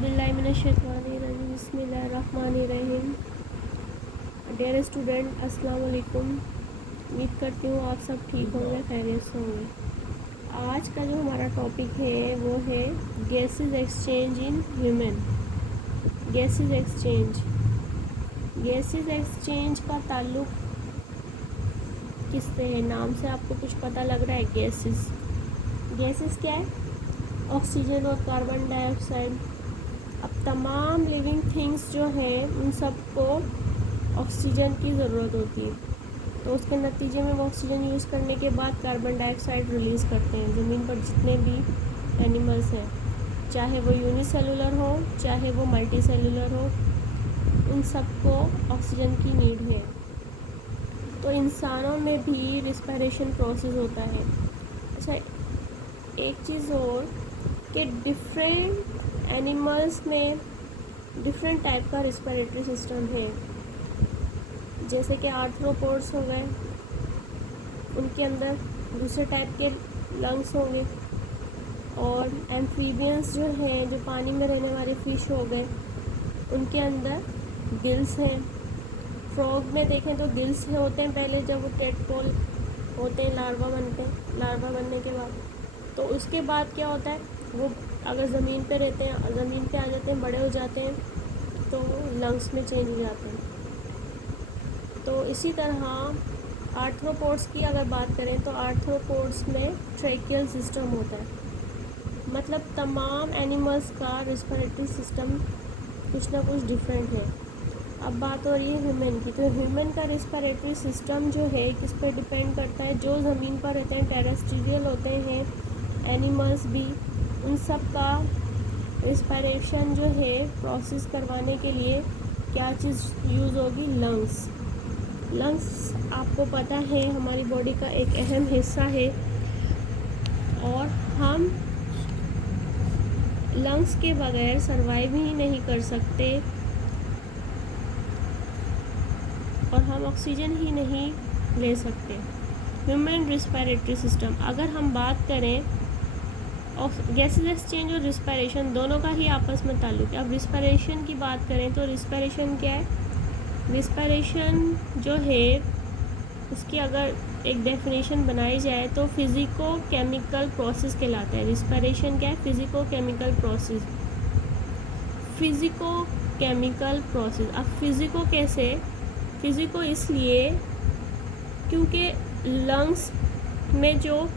औज़ुबिल्लाहिमिनश्शैतानिर्रजीम बिस्मिल्लाहिर्रहमानिर्रहीम। Dear student अस्सलाम वालेकुम। उम्मीद करती हूँ आप सब ठीक होंगे, खैरियत से होंगे। आज का जो हमारा टॉपिक है वो है gases exchange in human. Gases exchange का ताल्लुक़ किससे है? नाम से आपको कुछ पता लग रहा है। गैसेस क्या है? ऑक्सीजन और कार्बन डाइऑक्साइड। अब तमाम लिविंग थिंग्स जो हैं उन सबको ऑक्सीजन की ज़रूरत होती है, तो उसके नतीजे में वो ऑक्सीजन यूज़ करने के बाद कार्बन डाइऑक्साइड रिलीज़ करते हैं। ज़मीन पर जितने भी एनिमल्स हैं, चाहे वो यूनिसेलुलर हो चाहे वो मल्टी सेलुलर हो, उन सबको ऑक्सीजन की नीड है। तो इंसानों में भी रिस्पिरेशन प्रोसेस होता है। अच्छा, एक चीज़ और कि डिफरेंट एनिमल्स में डिफरेंट टाइप का रिस्पिरेटरी सिस्टम है। जैसे कि आर्थ्रोपोड्स हो गए, उनके अंदर दूसरे टाइप के लंग्स होंगे, और एम्फीबियंस जो हैं, जो पानी में रहने वाले फ़िश हो गए, उनके अंदर गिल्स हैं। फ्रॉग में देखें तो गिल्स होते हैं पहले, जब वो टेडपोल होते हैं, लार्वा बनने के बाद। तो उसके बाद क्या होता है, वो अगर ज़मीन पे रहते हैं, ज़मीन पे आ जाते हैं, बड़े हो जाते हैं, तो लंग्स में चेंज हो जाते हैं। तो इसी तरह आर्थ्रोपोड्स की अगर बात करें तो आर्थ्रोपोड्स में ट्रैकियल सिस्टम होता है। मतलब तमाम एनिमल्स का रिस्पिरेटरी सिस्टम कुछ ना कुछ डिफरेंट है। अब बात हो रही है ह्यूमन की, तो ह्यूमन का रिस्पिरेटरी सिस्टम जो है किस पे डिपेंड करता है? जो ज़मीन पर रहते हैं, टेरेस्ट्रियल होते हैं एनिमल्स भी, उन सब का रिस्पिरेशन जो है प्रोसेस करवाने के लिए क्या चीज़ यूज़ होगी? लंग्स आपको पता है हमारी बॉडी का एक अहम हिस्सा है, और हम लंग्स के बगैर सरवाइव ही नहीं कर सकते, और हम ऑक्सीजन ही नहीं ले सकते। ह्यूमन रिस्पिरेटरी सिस्टम, अगर हम बात करें, गैसेस एक्सचेंज और रिस्पिरेशन दोनों का ही आपस में ताल्लुक़ है। अब रिस्पिरेशन की बात करें तो रिस्पिरेशन क्या है? रिस्पिरेशन जो है उसकी अगर एक डेफिनेशन बनाई जाए तो फिज़िको केमिकल प्रोसेस कहलाता है। रिस्पिरेशन क्या है? फिज़िको केमिकल प्रोसेस। अब फिज़िको कैसे? फिज़िको इसलिए क्योंकि लंग्स में जो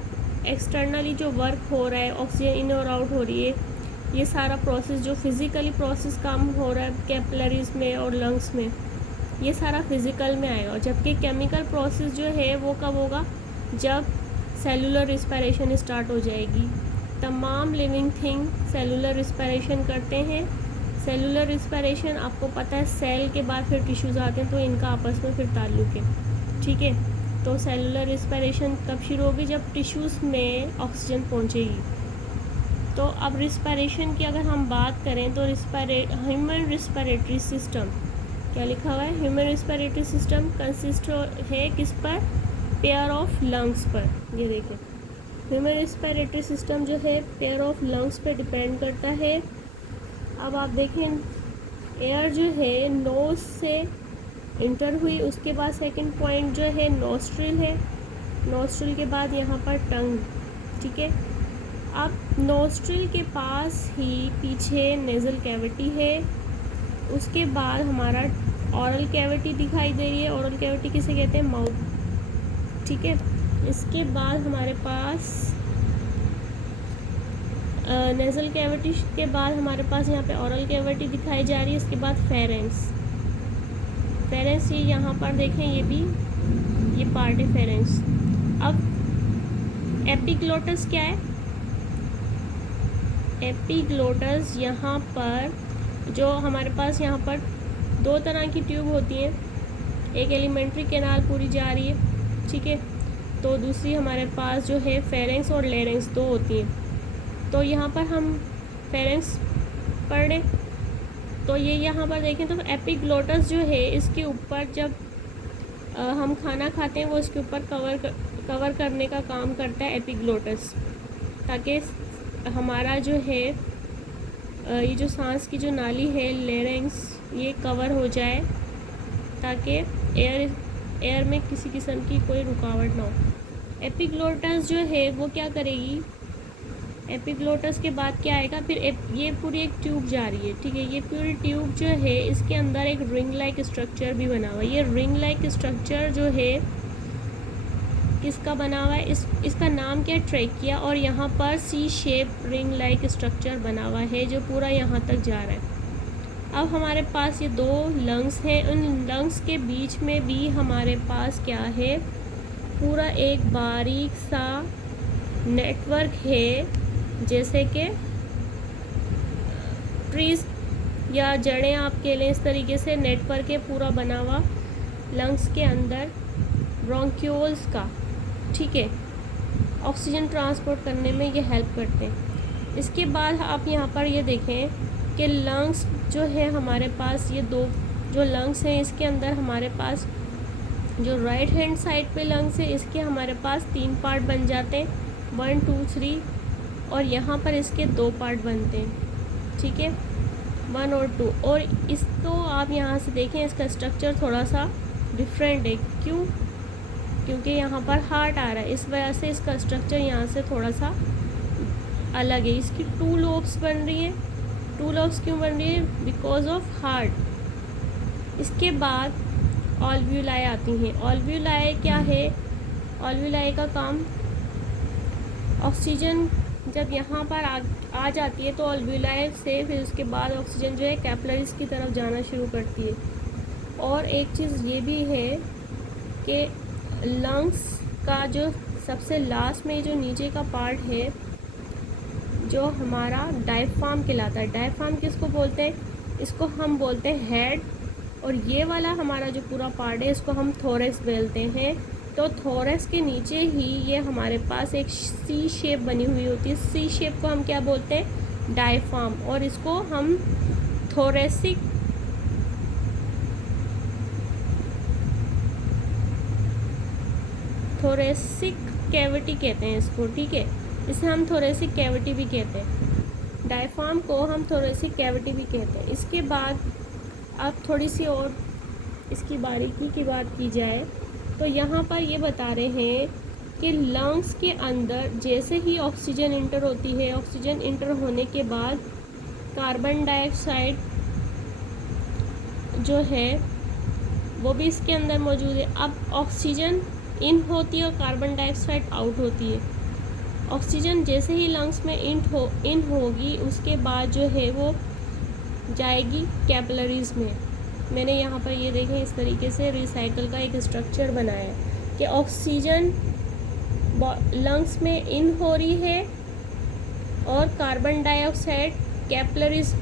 एक्सटर्नली जो वर्क हो रहा है, ऑक्सीजन इन और आउट हो रही है, ये सारा प्रोसेस जो फिज़िकली प्रोसेस काम हो रहा है कैपिलरीज में और लंग्स में, ये सारा फिज़िकल में आएगा। जबकि केमिकल प्रोसेस जो है वो कब होगा? जब सेलुलर रिस्पिरेशन स्टार्ट हो जाएगी। तमाम लिविंग थिंग सेलुलर रिस्पिरेशन करते हैं। सेलुलर रिस्पिरेशन आपको पता है, सेल के बाद फिर टिश्यूज़ आते हैं, तो इनका आपस में फिर ताल्लुक़ है। ठीक है, तो सेलुलर रिस्पिरेशन कब शुरू होगी? जब टिश्यूज़ में ऑक्सीजन पहुंचेगी। तो अब रिस्पिरेशन की अगर हम बात करें तो ह्यूमन रिस्पिरेटरी सिस्टम क्या लिखा हुआ है? ह्यूमन रिस्पिरेटरी सिस्टम कंसिस्ट है किस पर? पेयर ऑफ लंग्स पर। ये देखें, ह्यूमन रिस्पिरेटरी सिस्टम जो है पेयर ऑफ लंग्स पे डिपेंड करता है। अब आप देखें, एयर जो है नोज से इंटर हुई, उसके बाद सेकंड पॉइंट जो है नोस्ट्रिल है, नोस्ट्रिल के बाद यहाँ पर टंग। ठीक है, अब नोस्ट्रिल के पास ही पीछे नेज़ल कैविटी है, उसके बाद हमारा ऑरल कैविटी दिखाई दे रही है। ऑरल कैविटी किसे कहते हैं? माउथ। ठीक है, इसके बाद हमारे पास नेज़ल कैविटी के बाद हमारे पास यहाँ पे ऑरल कैविटी दिखाई जा रही है। इसके बाद फेरेंक्स, ये यहाँ पर देखें, ये पार्ट है फेरेंक्स। अब एपिग्लोटस क्या है? एपिग्लोटस यहाँ पर जो हमारे पास यहाँ पर दो तरह की ट्यूब होती हैं, एक एलिमेंट्री कैनाल पूरी जा रही है, ठीक है, तो दूसरी हमारे पास जो है फेरेंक्स और लेरेंक्स दो होती हैं। तो यहाँ पर हम फेरेंक्स पढ़ लें, तो ये यहाँ पर देखें तो एपिग्लोटस जो है इसके ऊपर जब हम खाना खाते हैं वो इसके ऊपर कवर करने का काम करता है एपिग्लोटस, ताकि हमारा जो है ये जो सांस की जो नाली है लेरेंक्स, ये कवर हो जाए ताकि एयर में किसी किस्म की कोई रुकावट ना हो। एपिग्लोटस जो है वो क्या करेगी, एपिग्लोटस के बाद क्या आएगा, फिर ये पूरी एक ट्यूब जा रही है, ठीक है। ये पूरी ट्यूब जो है इसके अंदर एक रिंग लाइक स्ट्रक्चर भी बना हुआ है। ये रिंग लाइक स्ट्रक्चर जो है किसका बना हुआ है, इसका नाम क्या है, ट्रैकिया। और यहाँ पर सी शेप रिंग लाइक स्ट्रक्चर बना हुआ है जो पूरा यहाँ तक जा रहा है। अब हमारे पास ये दो लंग्स हैं, उन लंग्स के बीच में भी हमारे पास क्या है, पूरा एक बारीक सा नेटवर्क है, जैसे कि ट्रीज या जड़ें आप कह लें, इस तरीके से नेटवर्क है पूरा बना हुआ लंग्स के अंदर ब्रोंक्यूल्स का, ठीक है। ऑक्सीजन ट्रांसपोर्ट करने में ये हेल्प करते हैं। इसके बाद आप यहाँ पर ये देखें कि लंग्स जो है हमारे पास, ये दो जो लंग्स हैं इसके अंदर हमारे पास जो राइट हैंड साइड पे लंग्स है इसके हमारे पास 3 पार्ट बन जाते हैं, 1 2 3, और यहाँ पर इसके 2 पार्ट बनते हैं, ठीक है, 1 और 2। और इसको आप यहाँ से देखें, इसका स्ट्रक्चर थोड़ा सा डिफरेंट है। क्यों? क्योंकि यहाँ पर हार्ट आ रहा है, इस वजह से इसका स्ट्रक्चर यहाँ से थोड़ा सा अलग है। इसकी 2 लोब्स बन रही हैं। 2 लोब्स क्यों बन रही है? Because of heart. इसके बाद ऑल्व्यूलाई आती हैं। ऑल्व्यूलाई क्या है? ऑल्व्यूलाई का काम, ऑक्सीजन जब यहाँ पर आ जाती है तो ऑल्व्यूलाई से फिर उसके बाद ऑक्सीजन जो है कैपिलरीज की तरफ जाना शुरू करती है। और एक चीज़ ये भी है कि लंग्स का जो सबसे लास्ट में जो नीचे का पार्ट है जो हमारा डायफ्राम कहलाता है। डायफ्राम किसको बोलते हैं? इसको हम बोलते हैं हेड। और ये वाला हमारा जो पूरा पार्ट है इसको हम थोरेक्स बोलते हैं। तो थोरेक्स के नीचे ही ये हमारे पास एक सी शेप बनी हुई होती है। सी शेप को हम क्या बोलते हैं? डायफ्राम। और इसको हम थोरेसिक कैविटी कहते हैं इसको, ठीक है। इसे हम थोरेसिक कैविटी भी कहते हैं। डायफ्राम को हम थोरेसिक कैविटी भी कहते हैं। इसके बाद अब थोड़ी सी और इसकी बारीकी की बात की जाए तो यहाँ पर ये बता रहे हैं कि लंग्स के अंदर जैसे ही ऑक्सीजन इंटर होती है, ऑक्सीजन इंटर होने के बाद कार्बन डाइऑक्साइड जो है वो भी इसके अंदर मौजूद है। अब ऑक्सीजन इन होती है और कार्बन डाइऑक्साइड आउट होती है। ऑक्सीजन जैसे ही लंग्स में इन होगी उसके बाद जो है वो जाएगी कैपिलरीज में। मैंने यहाँ पर ये देखें इस तरीके से रिसाइकल का एक स्ट्रक्चर बनाया है कि ऑक्सीजन लंग्स में इन हो रही है और कार्बन डाइऑक्साइड कैपिलरीज,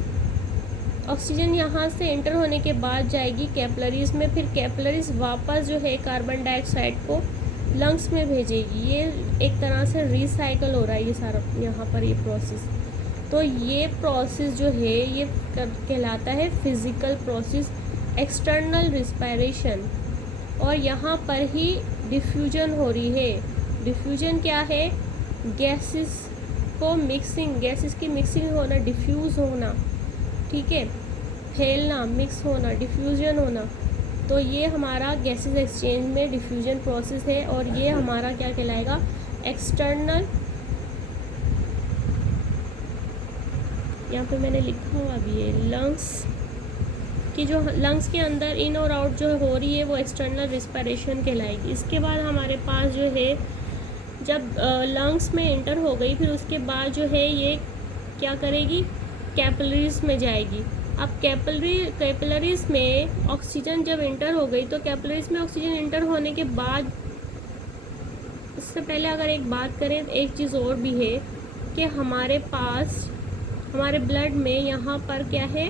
ऑक्सीजन यहाँ से एंटर होने के बाद जाएगी कैपिलरीज में, फिर कैपिलरीज वापस जो है कार्बन डाइऑक्साइड को लंग्स में भेजेगी। ये एक तरह से रिसाइकल हो रहा है ये सारा यहाँ पर ये प्रोसेस। तो ये प्रोसेस जो है ये कहलाता है फिज़िकल प्रोसेस, एक्सटर्नल रिस्पायरेशन। और यहाँ पर ही डिफ्यूजन हो रही है। डिफ्यूजन क्या है? गैसेस को मिक्सिंग, गैसेस की मिक्सिंग होना, डिफ्यूज़ होना, ठीक है, फैलना, मिक्स होना, डिफ्यूजन होना। तो ये हमारा गैसेस एक्सचेंज में डिफ्यूजन प्रोसेस है। और ये हमारा क्या कहलाएगा? एक्सटर्नल, यहाँ पे मैंने लिखा हुआ भी है लंग्स की, जो लंग्स के अंदर इन और आउट जो हो रही है वो एक्सटर्नल रिस्पायरेशन कहलाएगी। इसके बाद हमारे पास जो है जब लंग्स में इंटर हो गई फिर उसके बाद जो है ये क्या करेगी? कैपिलरीज में जाएगी। अब कैपिलरीज में ऑक्सीजन जब इंटर हो गई तो कैपिलरीज में ऑक्सीजन इंटर होने के बाद, इससे पहले अगर एक बात करें तो एक चीज़ और भी है कि हमारे पास हमारे ब्लड में यहाँ पर क्या है?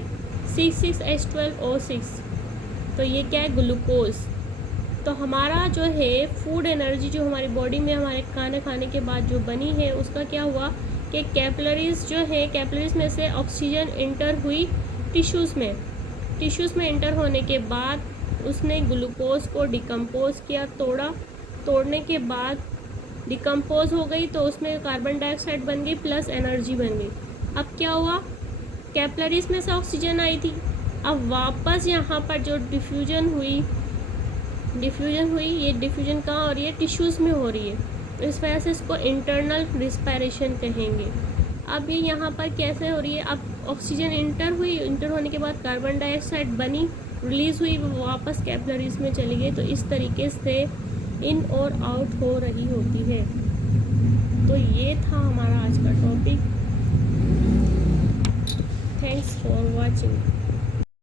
6,6H12O6। तो ये क्या है? ग्लूकोज। तो हमारा जो है फूड एनर्जी जो हमारी बॉडी में हमारे खाना खाने के बाद जो बनी है उसका क्या हुआ कि कैपिलरीज जो है, कैपिलरीज में से ऑक्सीजन इंटर हुई टिश्यूज़ में। टिश्यूज़ में इंटर होने के बाद उसने ग्लूकोज को डिकम्पोज किया, तोड़ने के बाद डिकम्पोज हो गई तो उसमें कार्बन डाइऑक्साइड बन गई प्लस एनर्जी बन गई। अब क्या हुआ? कैपिलरीज में से ऑक्सीजन आई थी, अब वापस यहाँ पर जो डिफ्यूजन हुई, ये डिफ्यूजन कहाँ हो रही है, टिश्यूज़ में हो रही है, तो इस वजह से इसको इंटरनल रिस्पायरेशन कहेंगे। अब ये यहाँ पर कैसे हो रही है, अब ऑक्सीजन इंटर होने के बाद कार्बन डाइऑक्साइड बनी, रिलीज़ हुई, वो वापस कैपिलरीज में चली गई, तो इस तरीके से इन और आउट हो रही होती है। तो ये था हमारा आज का टॉपिक। Thanks for watching.